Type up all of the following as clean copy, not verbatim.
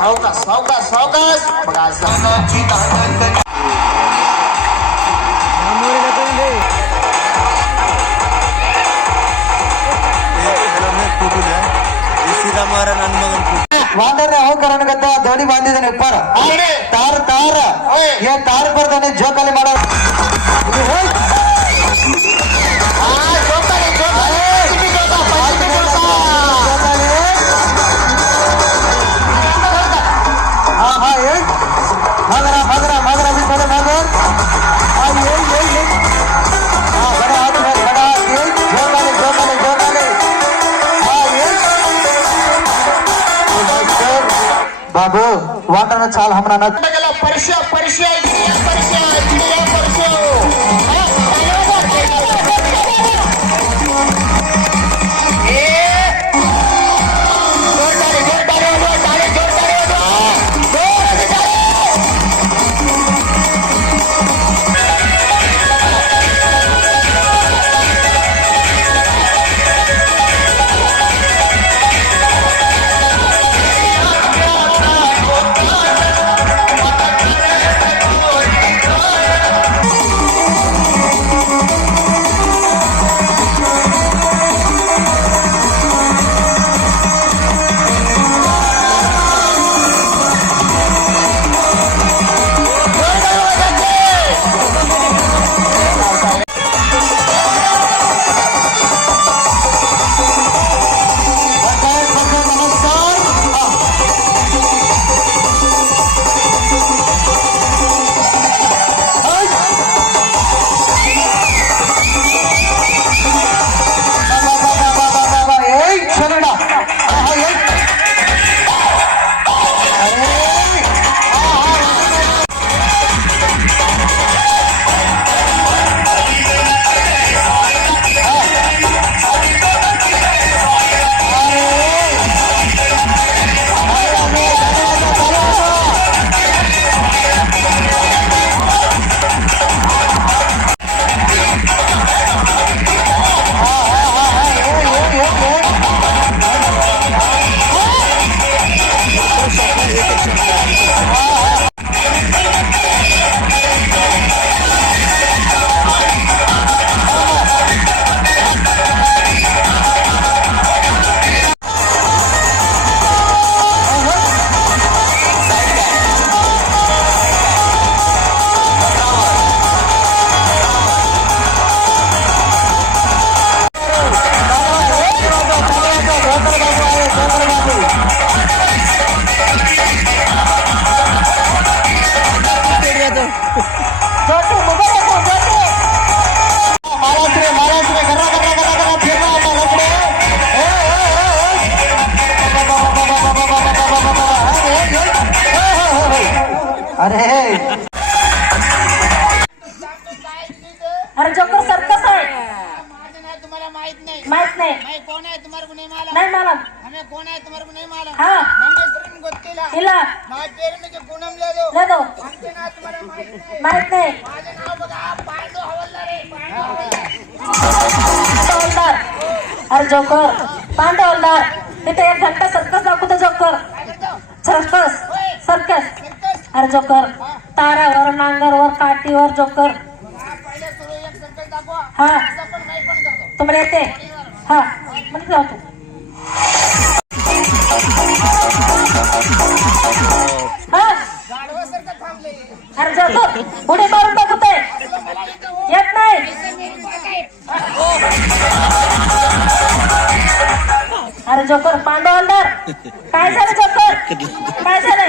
सावकाश सावकाश सावकाश बघा सावकाशची ताकद वांडर हो करण गद्दा दड़ी बांधिदने ऊपर तार तार ये तार पर तने जोकाले माडो जोकाले जोकाले हां हां ये भागरा भागरा भागरा भी पड़े भागर हां ये हां बड़ा बड़ा ये जोकाले जोकाले जोकाले हां ये बाबू वाटर चाल हमरा न परिचय परिचय परिचय अरे अरे जोकर सर्कस है तुम्हाला माहित नाही माहित नाही मैं कौन है तुम्हारे को नहीं मालूम नहीं मालूम हमें कौन है तुम्हारे को नहीं मालूम हाँ नन्हे श्रीन ಗೊತ್ತಿಲ್ಲ ಇಲ್ಲ నా పేరు మీకు గుణం లేదు లేదు అంతే నా तुम्हाला माहित नाही माहित नाही माझे नाव बघा पांडू हवलदार आहे पांडू हवलदार हवलदार अरे जोकर पांडू हवलदार तिथे एक घंटा सर्कस दाखवतो जोकर सर्कस सर्कस अरे जोकर तारावर नांगरवर काठीवर जोकर पहिले सुरू एक सर्कस दाखवा हा असं पण नाही पण करतो तुम्हाला येते हा म्हणजे जाऊ तू हा गाढवासारखं थांबले अरे जोकर उडी मारून दाखवते येत नाही अरे जोकर पांडू हवलदार काय झालं जोकर काय झालं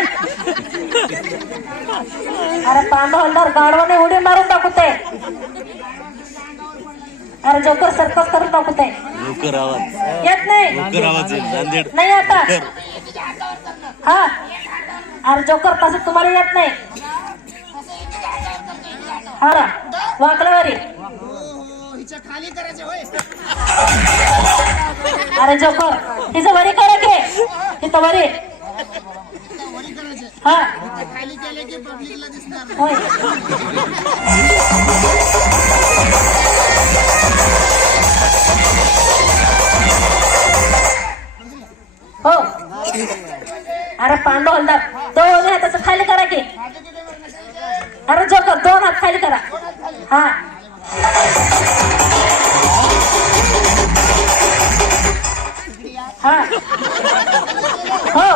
अरे पांडू हवलदार गाढवाने उडी मारून दाखवते अरे जोकर सर्कस करून दाखवते लवकर आवाज येत नाही लवकर आवाज येईल नांदेड नाही आता हा अरे जोकर तसं तुम्हाला येत नाही हा ना वाकल्यावरी हिच्या खाली करायचे होय अरे जोकर तिचं वरी करा की तिथं वरी वरी करायचे हा खाली केले की पब्लिकला दिसणार होय हो अरे पांडू हलदार दोन्ही हाताचं खाली करा की. अरे जोकर 2 हात खाली करा. हा हा हो.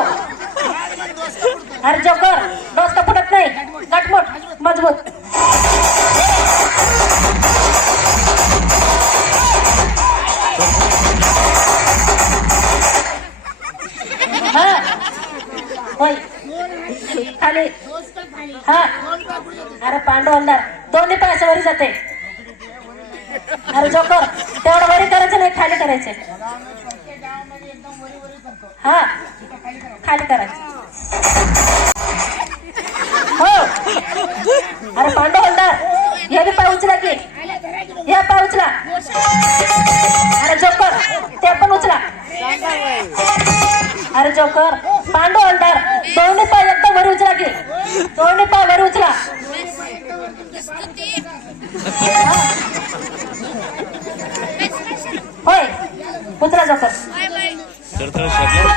अरे जोकर डोसका फुटत नाही. गटमुट मजबूत. हा होय खाली. हा अरे पांडू हलदार दोन्ही पायाच्या वरी जाते. अरे जोकर तेवढं वरी करायचं नाही, खाली करायचे. हा खाली करायचं. हो अरे पांडू हलदार हे बी पाय उचला की. हे पाय उचला. अरे जोकर ते पण उचला. अरे जोकर पांडू हलदार दोन्ही पाय एकदम वरी उचला की. दोन्ही पाय वरी उचला. होय उचला जोकर. थोडं शकलं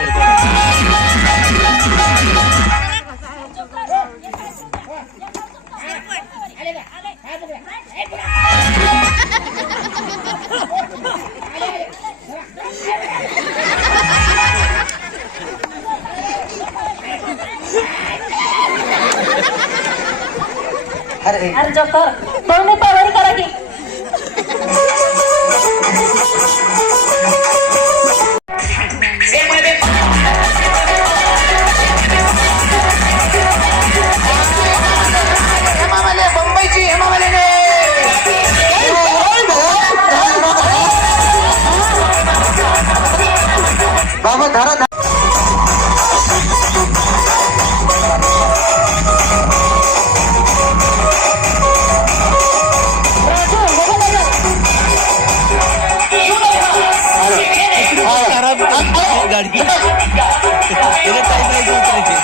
अरे अरे जोकर दोन्ही पाय वरी करा की. हेमामाले मुंबईची हेमामालेने बाबा धरा धरा. गाडी त्याला टाईम आहे उतरायचे.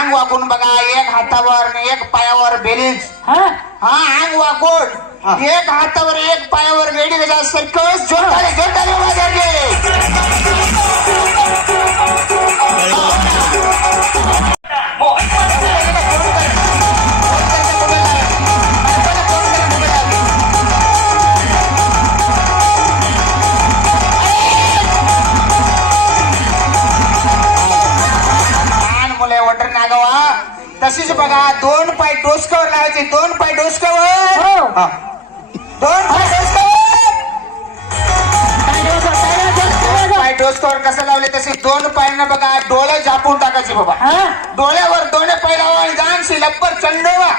अंग वाकून बघा. एक हातावर आणि एक पायावर बेलीज. हा हा अंग वाकून एक हातावर एक पायावर रेडी गजा सर्कस. जोरदार जोरदार तशीच बघा. 2 पाय डोसक्यावर लावायचे. 2 पाय डोसक्यावर. हो 2 पाय डोसक्यावर. पाय डोसक्यावर कसं लावले तसे 2 पायांना बघा डोळे झापून टाकायचे बाबा. हा डोळ्यावर दोन्ही पाय लावा आणि जाणशी लप्पर चंडवा.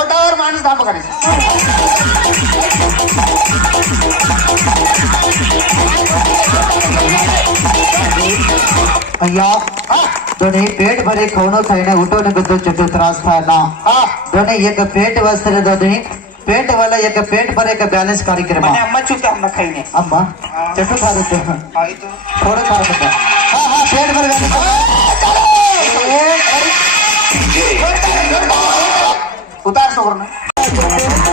बोटावर माणूस दाब करायचं. અહીંયા दोन्ही पेट भरे खाऊन खाईने उठवून करतो चटू त्रास થાય ના दोन्ही एक पेट वस्त्र दोन्ही पेट वाला एक पेट पर एक बैलेंस कार्यक्रम મને મચ્છું તો અમને ખાઈને अम्मा चटू खा देते हैं ખાઈ તો थोड़ा खा देते हैं हाँ हाँ पेट भर ઉતાર છોકરો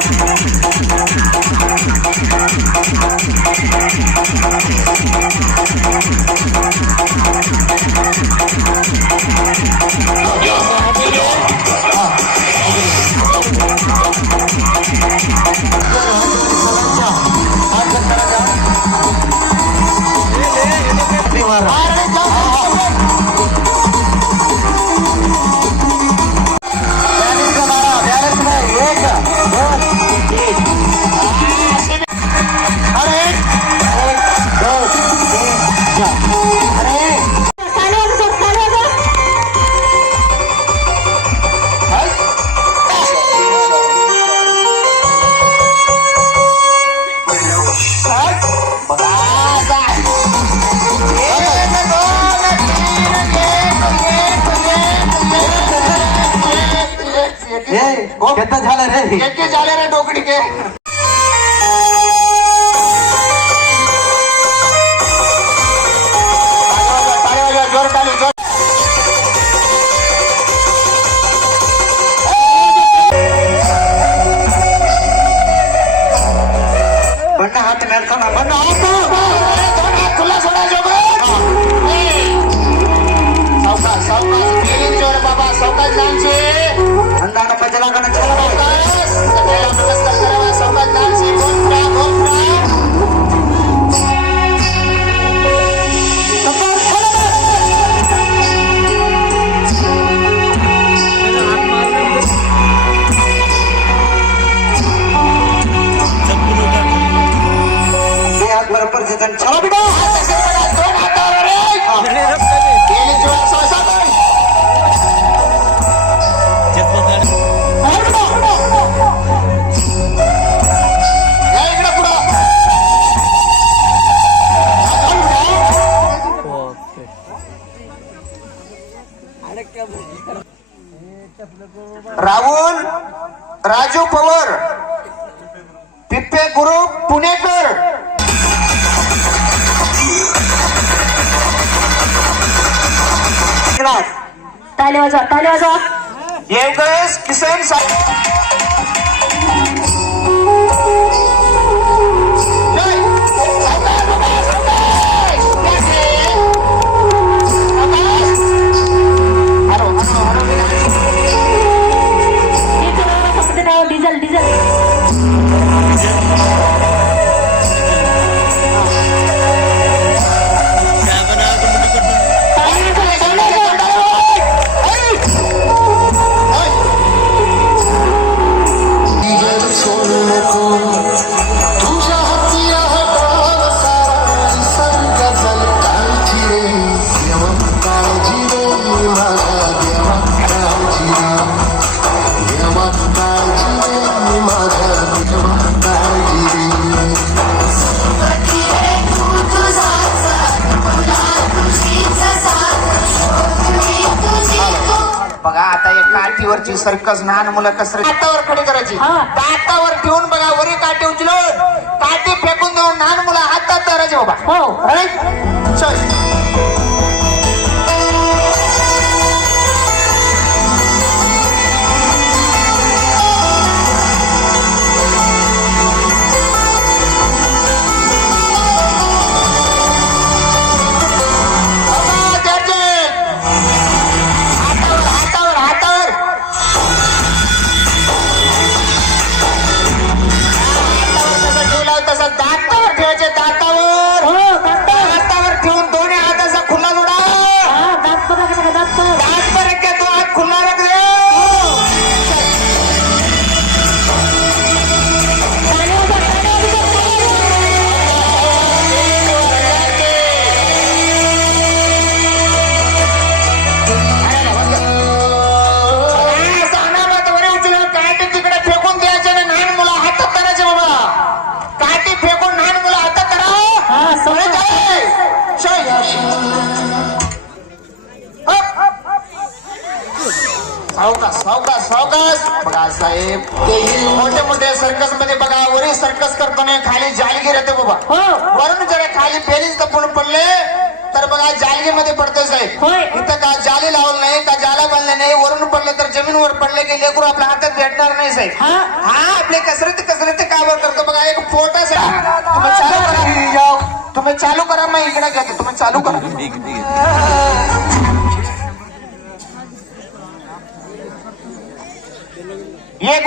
कितना झालं रे एके झाले रे डोकडी के जोर टाळी जोर बन्ना हात मेळताना बन्ना खुला सोडा सावकाश सावकाश जोर बाबा सावकाश जाणचे अंदाना पजला कण सावकाश जाणचे बरोबर जिथं चला बेटा दोन हातावर रे राहुल राजू पवार पिप्पे गुरु पुणेकर ताली वाजवा ताली वाजवा योगेश किसन डिझेल डिझेल बघा आता एक काठीवरची सर्कस लहान मुलं कसर काठावर खडी करायची काठावर ठेवून बघा वरी काठी उचलून काठी फेकून देऊन लहान मुलं हातात धरायचे बाबा हो चल दातावर ठेवायचे दातावर ठेवून दोन्ही बघा साहेब, मोठे मोठे सर्कस मध्ये बघा, वरी सर्कस करताना खाली जालगी राहते बाबा. हो वरून जरा खाली फेरीच तपून पडले तर बघा जालगीमध्ये पडतोय साहेब. होय. इथं का जाली लावलं नाही, का जाला बांधले नाही, वरून पडले तर जमीनवर पडले की लेकरू आपल्या हातात भेटणार नाही साहेब. हा. हा आपले कसरत कावर करतो बघा. एक फोटा साहेब तुम्ही चालू करा, तुम्ही चालू करा, मग इकडे घेतो, तुम्ही चालू करा. एक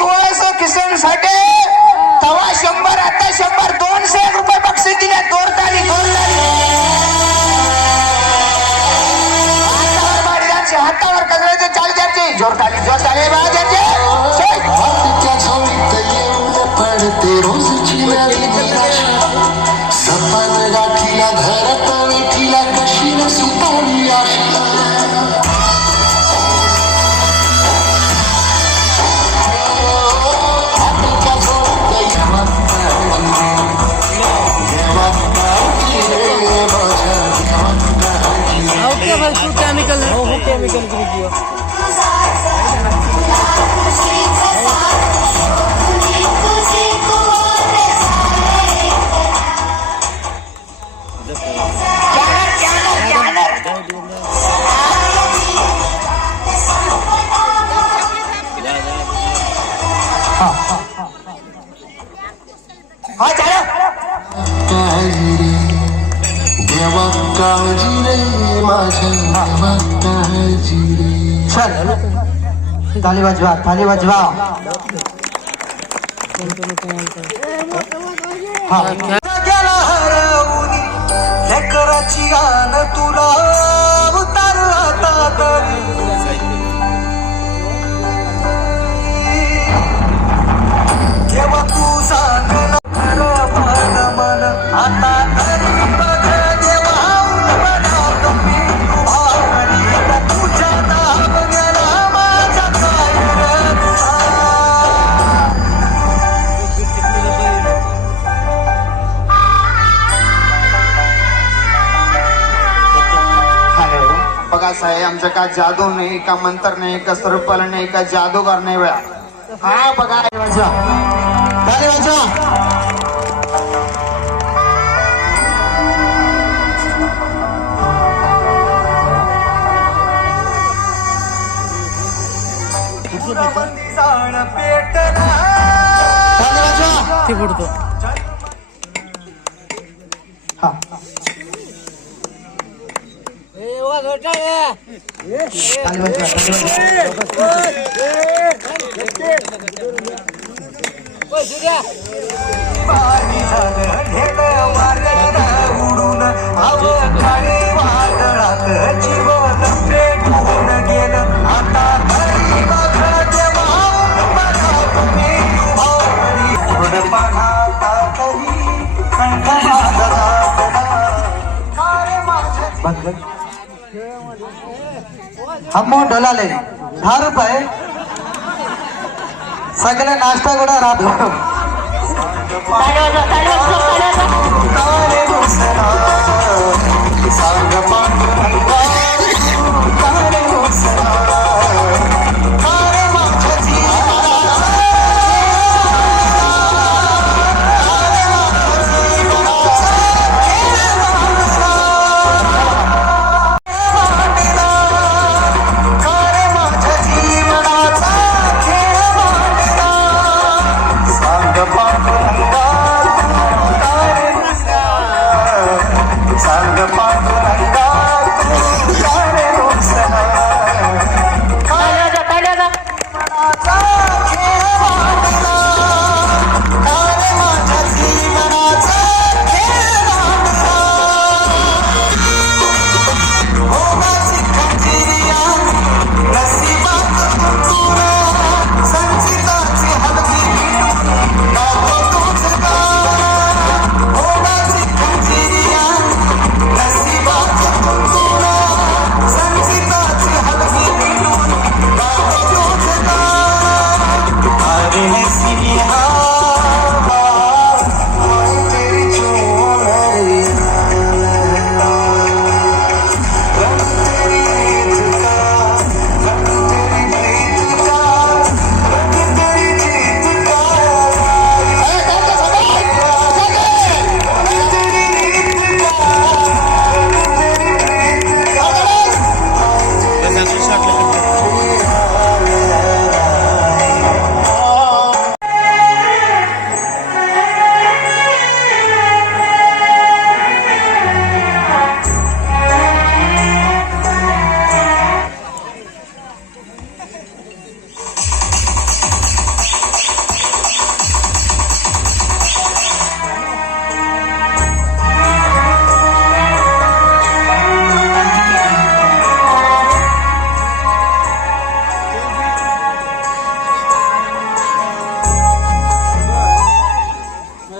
वेळेस किसन साठी तवा 100, आता 100, 200 रुपये बक्षीस दिले. दोर ताली हातावर कसं चालू द्यायचे, जोर ताली बाळा द्यायचे. पडते रोजची नवी निराशा, सपन गाठीला घरात वेठीला कशी न सुतारी आशा. हा झालं. देवा काळजी रे माझ्या, देवा काळजी रे. चल थाली वाजवा, थाली वाजवा. हा गेला हरवून लेकराची गाण तुला उतार आता तरी. जेव्हा तू सांग मन आता तरी बघ देवा बघा मी भावनी तुझ्या दाब गेला माझा काय हॅलो बघा साहेब, आमचं का जादू नाही, का मंत्र नाही, का स्वरूपाला नाही, का जादूगार नाही वेळा. हा बघा वाजवा, थाली वाजवा. ते पुढतो हा थाली वाजवा, थाली उडून अवकाळी वादळात जीवन पेटून गेलं. आता तरी बघा देवा बघा तुम्ही भावनी पुढं बघा तरी अम्मो डोलाले 10 रुपये सगळे नाश्ता కూడా రాదు.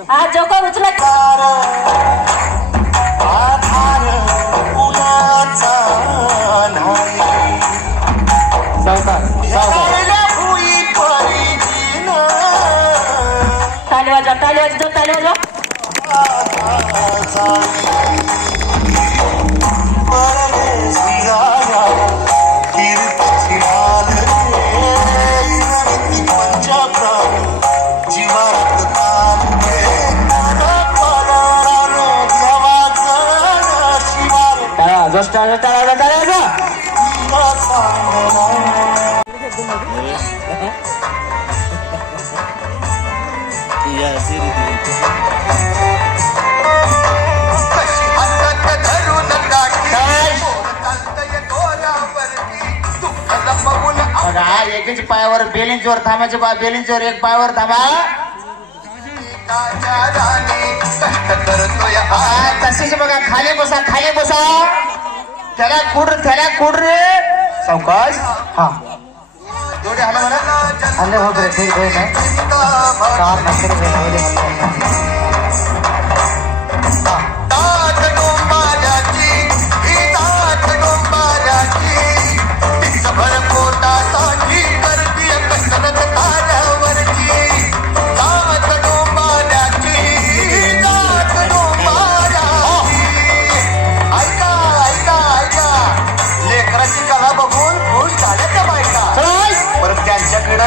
हा जोकर उचला आधार उन्हाचा नाही सावकार सावकार भुई परिजीन ताली वाजवा ताली वाजवा ताली वाजवा या सिरी बघा एकाच पायावर बेलिंचवर थांबायचे बा बेलिंचवर एक पायावर थांबा तसेच बघा खाली बसा त्याला कुड रे सावकाश हा जोडे आला मला अल्ले हो गए ठीक है कार नसरे में होले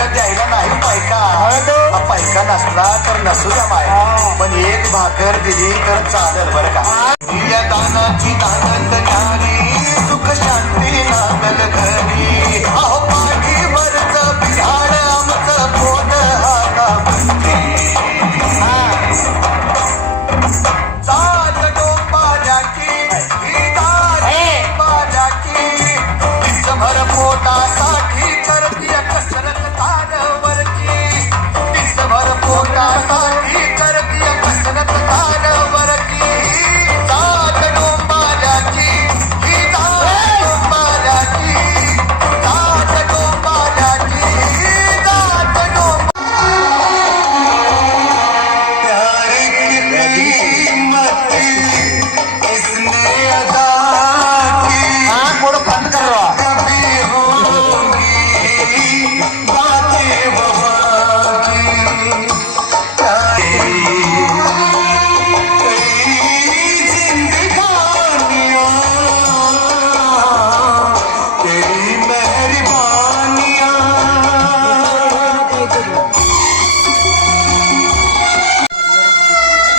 द्यायला नाही पायका नसला तर नसू द्या माय पण एक भाकर दिली तर चालेल बरं का या दानाची दानंद न्यारी सुख शांती नांदल घरी अहो पाठी वरच बिघाड आमचं पोट हाका चाल डोंबाऱ्याची ही दारी तिच भर पोटासाठी करती कसरत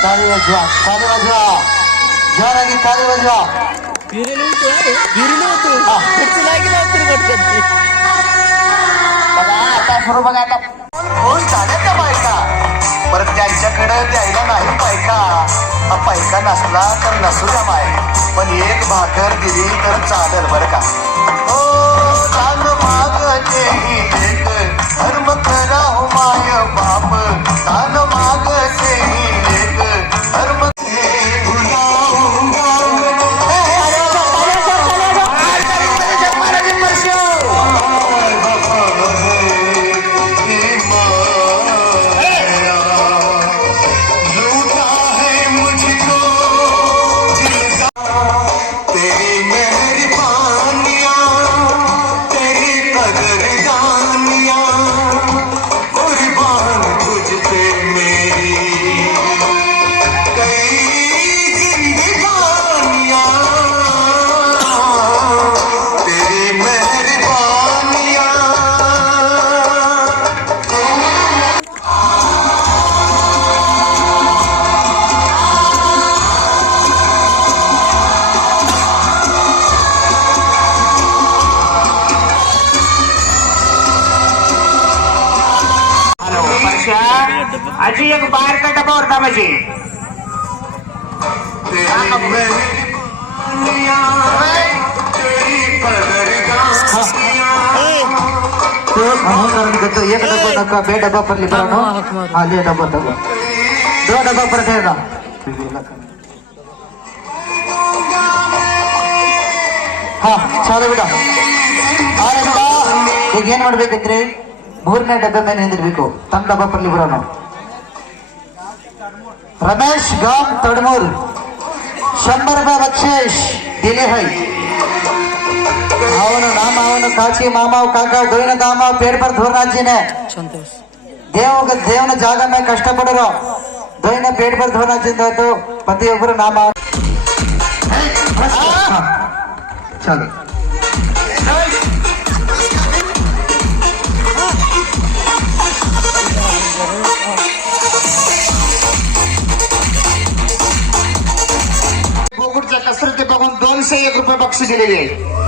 ताली वाजवा जोरागी ताली वाजवा बघा आता सुरू बघा आता होऊन झाल्या त्या बायका परत त्यांच्याकडे द्यायला नाही पायका नसला तर नसू द्या माय पण एक भाकर दिली तर चालेल बरं का हो दान मागते एक धर्म करा हो माय बाप दान मागते एक धर्म आजी एक बाहेर का डबावर थांबायची एक डब्बा नका बे डब्बा पर लिखा हाँ ले डब्बा दो डब्बा पर ठहरना हाँ चलो बेटा अरे बेटा ಈಗ ಏನ್ ಮಾಡ್ಬೇಕಂದ್ರೆ ಮೂರನೇ ಡಬ್ಬೆ ಮೇಲೆ ನಿಂದಿರ್ಬೇಕು ತನ್ನ ಡಬ್ಬ ಪರ್ಲಿ ಬರೋಣ रमेश गाम तडमूर 100 रुपये बक्षीस दिले है ಅವನು ನಾಮ ಅವನು ಕಾಚಿ ಮಾಮಾವ್ ಕಾಕ ಡೊಯ್ನ ದಾಮ ಪೇರ್ पर ಧೋರ್ನಾಜಿನೆ ದೇವನ ಜಾಗ में ಕಷ್ಟಪಡರು ಡೊಯ್ನ ಪೇರ್ पर ಧೋರ್ನಾಜಿಂದ ಆಯ್ತು ಪ್ರತಿಯೊಬ್ಬರು ನಾಮ ಚಲೋ बोगुडच्या कसरती बघून 201 रुपये बक्षीस दिलेले आहे.